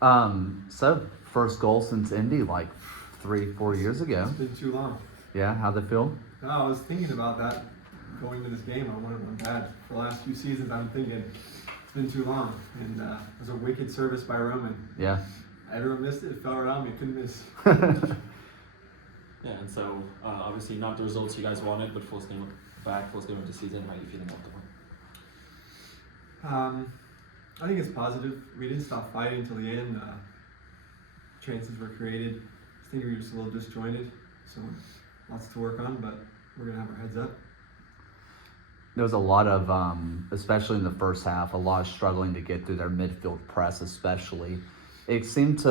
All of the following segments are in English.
So first goal since Indy, like 3-4 years ago. It's been too long. Yeah, how'd it feel? No, I was thinking about that going into this game. I wanted one bad. For the last few seasons, I'm thinking it's been too long. And it was a wicked service by Roman. Yeah. Everyone missed it. It fell around me. Couldn't miss. Yeah, and so obviously not the results you guys wanted, but first game of the season. How are you feeling about the one? I think it's positive. We didn't stop fighting until the end. Chances were created. I think we were just a little disjointed. So lots to work on, but we're going to have our heads up. There was a lot of, especially in the first half, a lot of struggling to get through their midfield press, especially. It seemed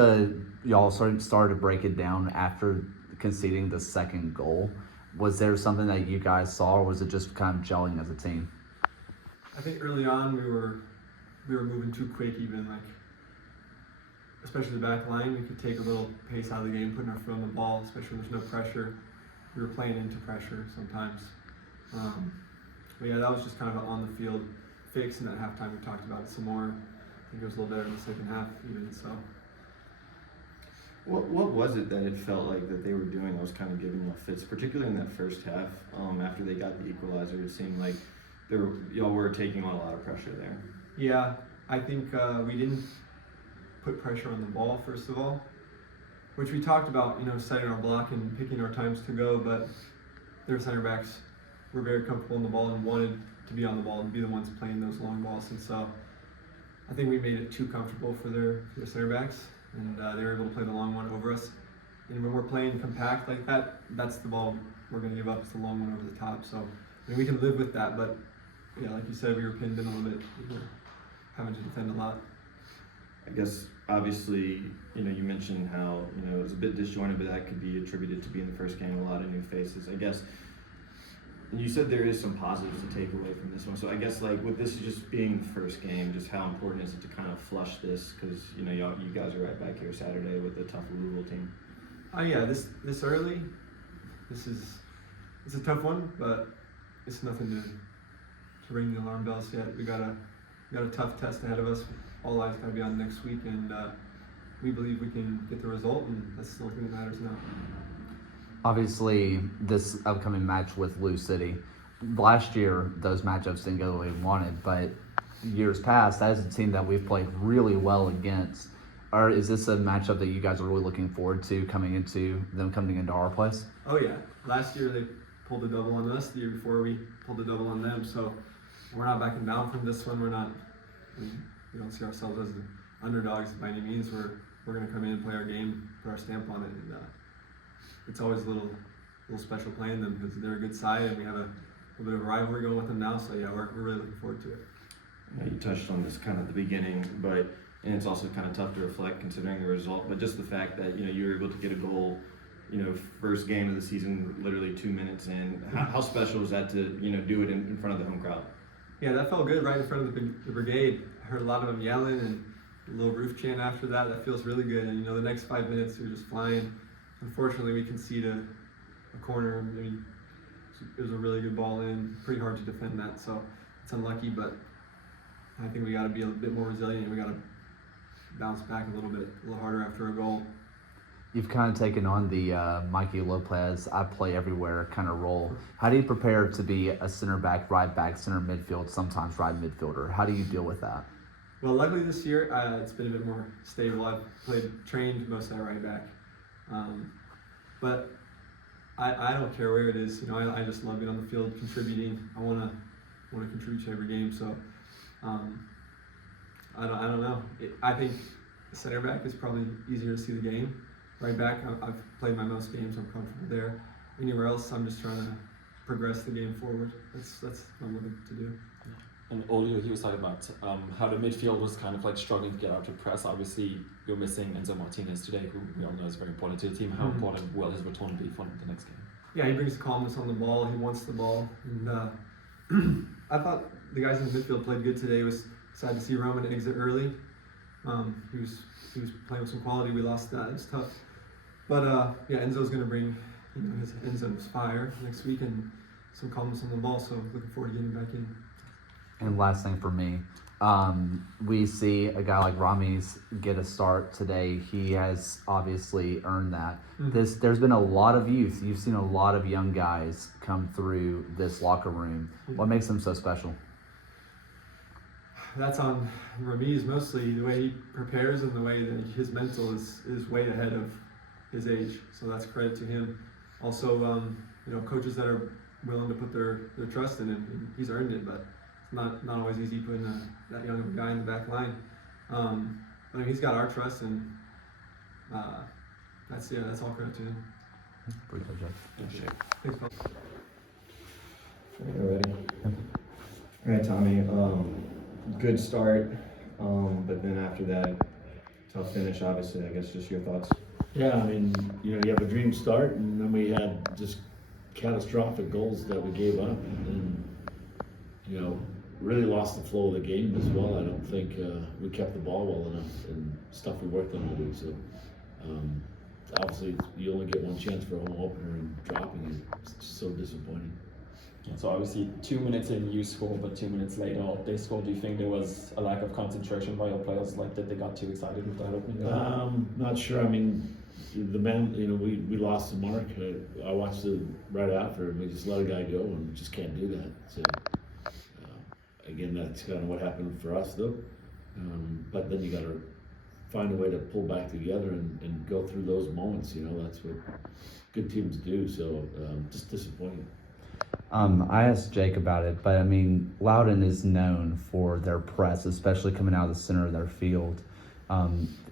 y'all started to break it down after conceding the second goal. Was there something that you guys saw, or was it just kind of gelling as a team? I think early on we were moving too quick, even especially the back line. We could take a little pace out of the game, putting our foot on the ball, especially when there's no pressure. We were playing into pressure sometimes. But yeah, that was just kind of an on the field fix. And at halftime we talked about it some more. I think it was a little better in the second half even. So. What was it that it felt like that they were doing that was kind of giving you fits, particularly in that first half? After they got the equalizer, it seemed like y'all were taking on a lot of pressure there. Yeah, I think we didn't put pressure on the ball, first of all, which we talked about, setting our block and picking our times to go, but their center backs were very comfortable in the ball and wanted to be on the ball and be the ones playing those long balls. And so I think we made it too comfortable for their center backs, and they were able to play the long one over us. And when we're playing compact like that, that's the ball we're going to give up. It's the long one over the top. So we can live with that, but yeah, like you said, we were pinned in a little bit. We were having to defend a lot. I guess obviously, you mentioned how it was a bit disjointed, but that could be attributed to being the first game, a lot of new faces. I guess you said there is some positives to take away from this one. So I guess with this just being the first game, just how important is it to kind of flush this? Because you guys are right back here Saturday with a tough Loudoun team. Yeah, this early, it's a tough one, but it's nothing to ring the alarm bells yet. We got a tough test ahead of us. All eyes got to be on next week, and we believe we can get the result, and that's the only thing that matters now. Obviously, this upcoming match with Lou City, last year those matchups didn't go the way we wanted, but years past, that is a team that we've played really well against. Or is this a matchup that you guys are really looking forward to coming into our place? Oh yeah, last year they pulled a double on us. The year before we pulled a double on them. So we're not backing down from this one. We don't see ourselves as the underdogs by any means. We're going to come in and play our game, put our stamp on it, and it's always a little special playing them because they're a good side, and we have a bit of a rivalry going with them now. So yeah, we're really looking forward to it. You touched on this kind of at the beginning, and it's also kind of tough to reflect considering the result. But just the fact that you were able to get a goal, first game of the season, literally 2 minutes in. How special is that to do it in front of the home crowd? Yeah, that felt good right in front of the brigade. I heard a lot of them yelling and a little roof chant after that. That feels really good. And the next 5 minutes we were just flying. Unfortunately, we conceded a corner. It was a really good ball in. Pretty hard to defend that, so it's unlucky. But I think we got to be a bit more resilient. We got to bounce back a little harder after a goal. You've kind of taken on the Mikey Lopez, I play everywhere kind of role. How do you prepare to be a center back, right back, center midfield, sometimes right midfielder? How do you deal with that? Well, luckily this year it's been a bit more stable. I've trained most of that right back, but I don't care where it is. I just love being on the field, contributing. I want to contribute to every game. So I don't know. I think center back is probably easier to see the game. Right back, I've played my most games. I'm comfortable there. Anywhere else, I'm just trying to progress the game forward. That's what I'm looking to do. And Olio, he was talking about how the midfield was kind of struggling to get out to press. Obviously, you're missing Enzo Martinez today, who we all know is very important to the team. How important will his return be for the next game? Yeah, he brings calmness on the ball. He wants the ball. And I thought the guys in the midfield played good today. It was sad to see Roman exit early. He was playing with some quality. We lost that. It was tough. But yeah, Enzo's going to bring his Enzo's fire next week and some calmness on the ball. So looking forward to getting back in. And last thing for me, We see a guy like Rami's get a start today. He has obviously earned that. There's been a lot of youth. You've seen a lot of young guys come through this locker room. What makes them so special? That's on Ramiz mostly, the way he prepares and the way that his mental is way ahead of his age. So that's credit to him. Also, coaches that are willing to put their trust in him. And he's earned it, but it's not always easy putting that young of a guy in the back line. But he's got our trust, and that's all credit to him. Pretty good, Jeff. Thanks, Paul. You ready? All right, Tommy. Good start, but then after that, tough finish. Obviously, I guess just your thoughts. Yeah, I mean, you have a dream start, and then we had just catastrophic goals that we gave up, and really lost the flow of the game as well. I don't think we kept the ball well enough, and stuff we worked on to do. So, obviously, you only get one chance for a home opener, and dropping it, it's just so disappointing. Yeah, so obviously 2 minutes in you score, but 2 minutes later they scored. Do you think there was a lack of concentration by your players, like that they got too excited with that opening goal? Not sure. I mean, the man, we lost the mark. I watched it right after, and we just let a guy go, and just can't do that. So again, that's kind of what happened for us, though. But then you got to find a way to pull back together and go through those moments. That's what good teams do. So just disappointing. I asked Jake about it, but I mean, Loudoun is known for their press, especially coming out of the center of their field.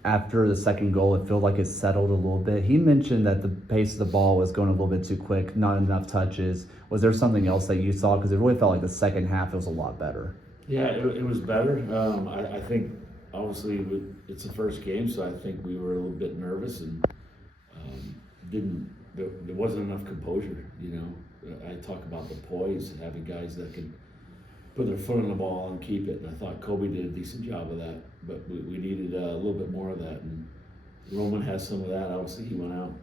After the second goal, it felt like it settled a little bit. He mentioned that the pace of the ball was going a little bit too quick, not enough touches. Was there something else that you saw? Because it really felt like the second half was a lot better. Yeah, it was better. I think obviously it's the first game, so I think we were a little bit nervous and there wasn't enough composure. I talk about the poise, having guys that can put their foot on the ball and keep it. And I thought Kobe did a decent job of that, but we needed a little bit more of that. And Roman has some of that. Obviously, he went out,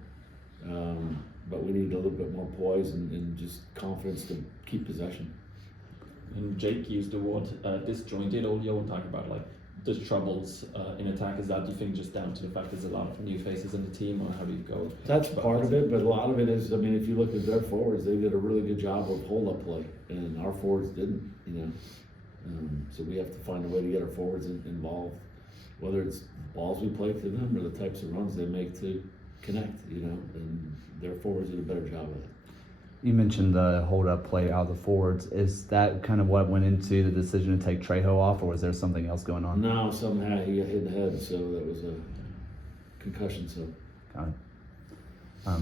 but we needed a little bit more poise and just confidence to keep possession. And Jake used the word disjointed earlier when talking about like the troubles in attack. Is that, do you think, just down to the fact there's a lot of new faces in the team, or how do you go? That's part of it, but a lot of it is, I mean, if you look at their forwards, they did a really good job of hold-up play, and our forwards didn't, so we have to find a way to get our forwards involved, whether it's balls we play to them or the types of runs they make to connect, and their forwards did a better job of it. You mentioned the hold-up play out of the forwards. Is that kind of what went into the decision to take Trejo off, or was there something else going on? No, somehow he got hit in the head, so that was a concussion. So. Got it.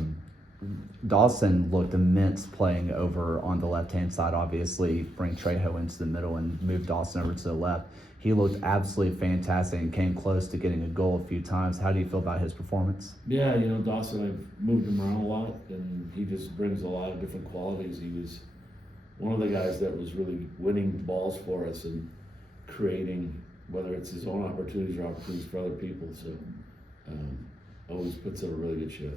Dawson looked immense playing over on the left-hand side. Obviously, bring Trejo into the middle and move Dawson over to the left. He looked absolutely fantastic and came close to getting a goal a few times. How do you feel about his performance? Yeah, Dawson, I've moved him around a lot, and he just brings a lot of different qualities. He was one of the guys that was really winning balls for us and creating, whether it's his own opportunities or opportunities for other people. So always puts up a really good shift.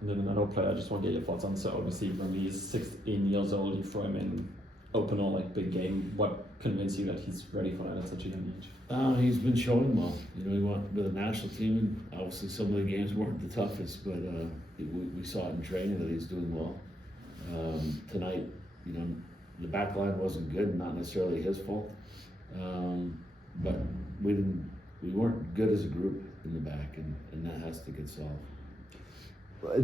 And then another player, I just want to get your thoughts on. So obviously, when he's 16 years old, you throw him in open or like big game. What convinced you that he's ready for that at such a young age? He's been showing well. He went with the national team, and obviously some of the games weren't the toughest, but we saw it in training that he's doing well. Tonight, the back line wasn't good, not necessarily his fault, but we weren't good as a group in the back, and that has to get solved.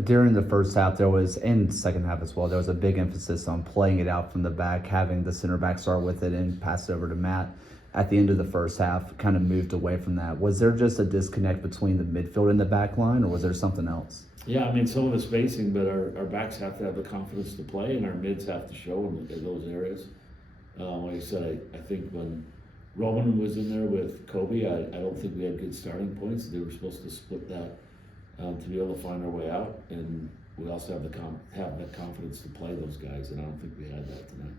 During the first half, and second half as well, there was a big emphasis on playing it out from the back, having the center back start with it and pass it over to Matt. At the end of the first half, kind of moved away from that. Was there just a disconnect between the midfield and the back line, or was there something else? Yeah, I mean, some of the spacing, but our backs have to have the confidence to play, and our mids have to show in those areas. Like I said, I think when Roman was in there with Kobe, I don't think we had good starting points. They were supposed to split that to be able to find our way out, and we also have that confidence to play those guys, and I don't think we had that tonight.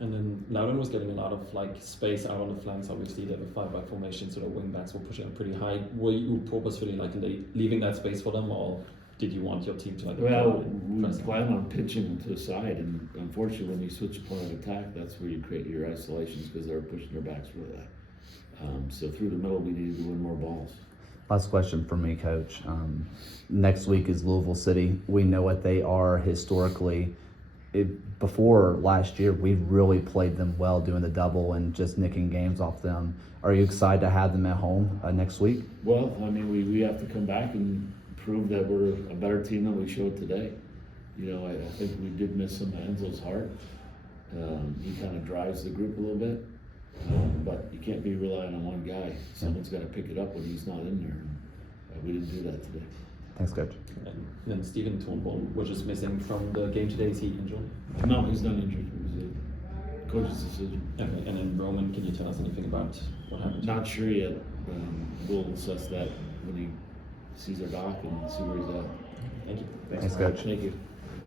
And then Loudoun was getting a lot of like space out on the flanks. Obviously, they have a 5-back formation, so the wing backs were pushing up pretty high. Were you purposefully like leaving that space for them, or did you want your team to like? Well, we plan on pitching them to the side, and unfortunately, when you switch point of attack, that's where you create your isolations because they're pushing their backs really high. So through the middle, we needed to win more balls. Last question for me, Coach. Next week is Louisville City. We know what they are historically. Before last year, we really played them well doing the double and just nicking games off them. Are you excited to have them at home next week? Well, I mean, we have to come back and prove that we're a better team than we showed today. You know, I think we did miss some of Enzo's heart. He kind of drives the group a little bit, but you can't be relying on one guy. Someone's got to pick it up when he's not in there. We didn't do that today. Thanks, Coach. And then Stephen Turnbull was just missing from the game today. Is he injured? No, he's not injured. It was a coach's decision. Okay. And then Roman, can you tell us anything about what happened? Not sure yet. We'll assess that when he sees our doc and see where he's at. Thank you. Thanks, Coach. Thank you.